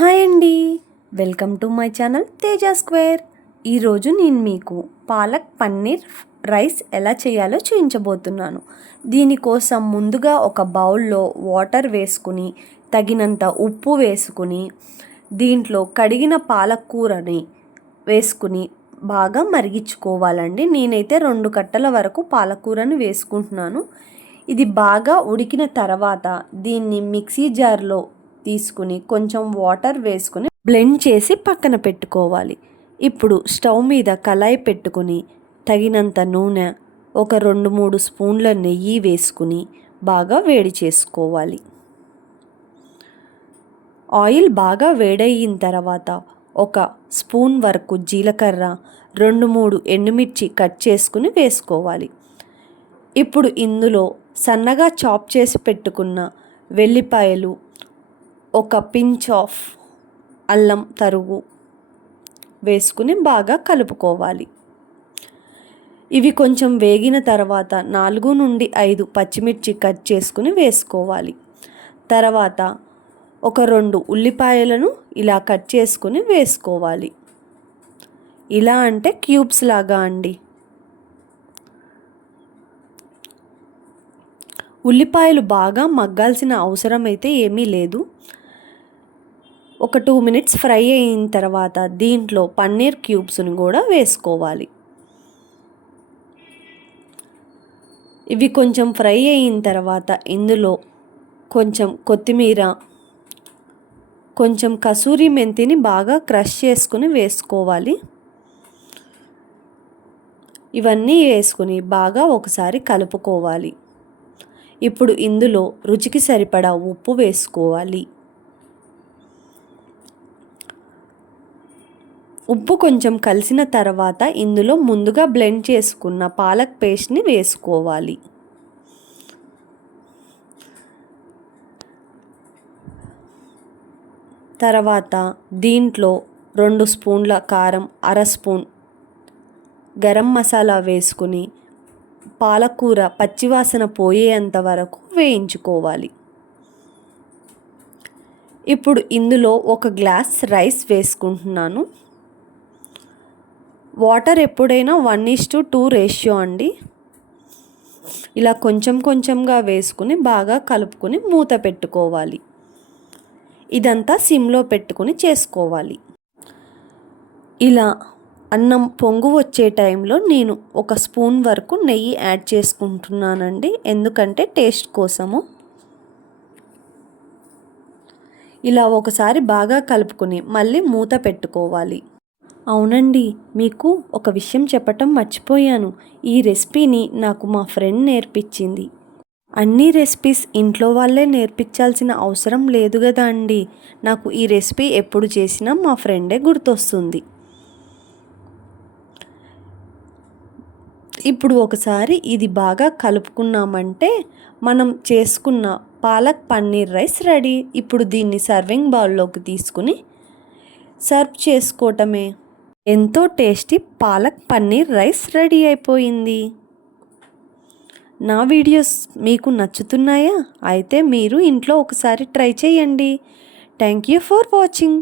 Hi అండి. Welcome to my channel Teja square. ఈరోజు నేను మీకు పాలక్ పన్నీర్ రైస్ ఎలా చేయాలో చూపించబోతున్నాను దీనికోసం ముందుగా ఒక బౌల్లో వాటర్ వేసుకుని తగినంత ఉప్పు వేసుకుని దీంట్లో కడిగిన పాలకూరని వేసుకుని బాగా మరిగించుకోవాలండి. నేనైతే రెండు కట్టల వరకు పాలకూరను వేసుకుంటున్నాను. ఇది బాగా ఉడికిన తర్వాత దీన్ని మిక్సీ జార్లో తీసుకుని కొంచెం వాటర్ వేసుకుని బ్లెండ్ చేసి పక్కన పెట్టుకోవాలి. ఇప్పుడు స్టవ్ మీద కళాయి పెట్టుకుని తగినంత నూనె ఒక రెండు మూడు స్పూన్ల నెయ్యి వేసుకుని బాగా వేడి చేసుకోవాలి. ఆయిల్ బాగా వేడయిన తర్వాత ఒక స్పూన్ వరకు జీలకర్ర రెండు మూడు ఎండుమిర్చి కట్ చేసుకుని వేసుకోవాలి. ఇప్పుడు ఇందులో సన్నగా చాప్ చేసి పెట్టుకున్న వెల్లిపాయలు ఒక పించ్ ఆఫ్ అల్లం తరుగు వేసుకుని బాగా కలుపుకోవాలి. ఇవి కొంచెం వేగిన తర్వాత నాలుగు నుండి ఐదు పచ్చిమిర్చి కట్ చేసుకుని వేసుకోవాలి. తర్వాత ఒక రెండు ఉల్లిపాయలను ఇలా కట్ చేసుకుని వేసుకోవాలి. ఇలా అంటే క్యూబ్స్ లాగా అండి. ఉల్లిపాయలు బాగా మగ్గాల్సిన అవసరం అయితే ఏమీ లేదు. ఒక టూ మినిట్స్ ఫ్రై అయిన తర్వాత దీంట్లో పన్నీర్ క్యూబ్స్ని కూడా వేసుకోవాలి. ఇవి కొంచెం ఫ్రై అయిన తర్వాత ఇందులో కొంచెం కొత్తిమీర కొంచెం కసూరి మెంతిని బాగా క్రష్ చేసుకుని వేసుకోవాలి. ఇవన్నీ వేసుకుని బాగా ఒకసారి కలుపుకోవాలి. ఇప్పుడు ఇందులో రుచికి సరిపడా ఉప్పు వేసుకోవాలి. ఉప్పు కొంచెం కలిసిన తర్వాత ఇందులో ముందుగా బ్లెండ్ చేసుకున్న పాలక్ పేస్ట్ని వేసుకోవాలి. తర్వాత దీంట్లో రెండు స్పూన్ల కారం అర స్పూన్ గరం మసాలా వేసుకుని పాలకూర పచ్చివాసన పోయేంత వరకు వేయించుకోవాలి. ఇప్పుడు ఇందులో ఒక గ్లాస్ రైస్ వేసుకుంటున్నాను. వాటర్ ఎప్పుడైనా one is to two ratio అండి. ఇలా కొంచెం కొంచెంగా వేసుకుని బాగా కలుపుకొని మూత పెట్టుకోవాలి. ఇదంతా సిమ్లో పెట్టుకుని చేసుకోవాలి. ఇలా అన్నం పొంగు వచ్చే టైంలో నేను ఒక స్పూన్ వరకు నెయ్యి యాడ్ చేసుకుంటున్నానండి. ఎందుకంటే టేస్ట్ కోసము. ఇలా ఒకసారి బాగా కలుపుకుని మళ్ళీ మూత పెట్టుకోవాలి. అవునండి మీకు ఒక విషయం చెప్పటం మర్చిపోయాను. ఈ రెసిపీని నాకు మా ఫ్రెండ్ నేర్పించింది. అన్ని రెసిపీస్ ఇంట్లో వాళ్ళే నేర్పించాల్సిన అవసరం లేదు కదా అండి. నాకు ఈ రెసిపీ ఎప్పుడు చేసినా మా ఫ్రెండే గుర్తొస్తుంది. ఇప్పుడు ఒకసారి ఇది బాగా కలుపుకున్నామంటే మనం చేసుకున్న పాలక్ పన్నీర్ రైస్ రెడీ. ఇప్పుడు దీన్ని సర్వింగ్ బౌల్లోకి తీసుకుని సర్వ్ చేసుకోవటమే. ఎంతో tasty palak paneer rice ready అయిపోయింది. నా వీడియోస్ మీకు నచ్చుతున్నాయా? అయితే మీరు ఇంట్లో ఒకసారి ట్రై చేయండి. Thank you for watching.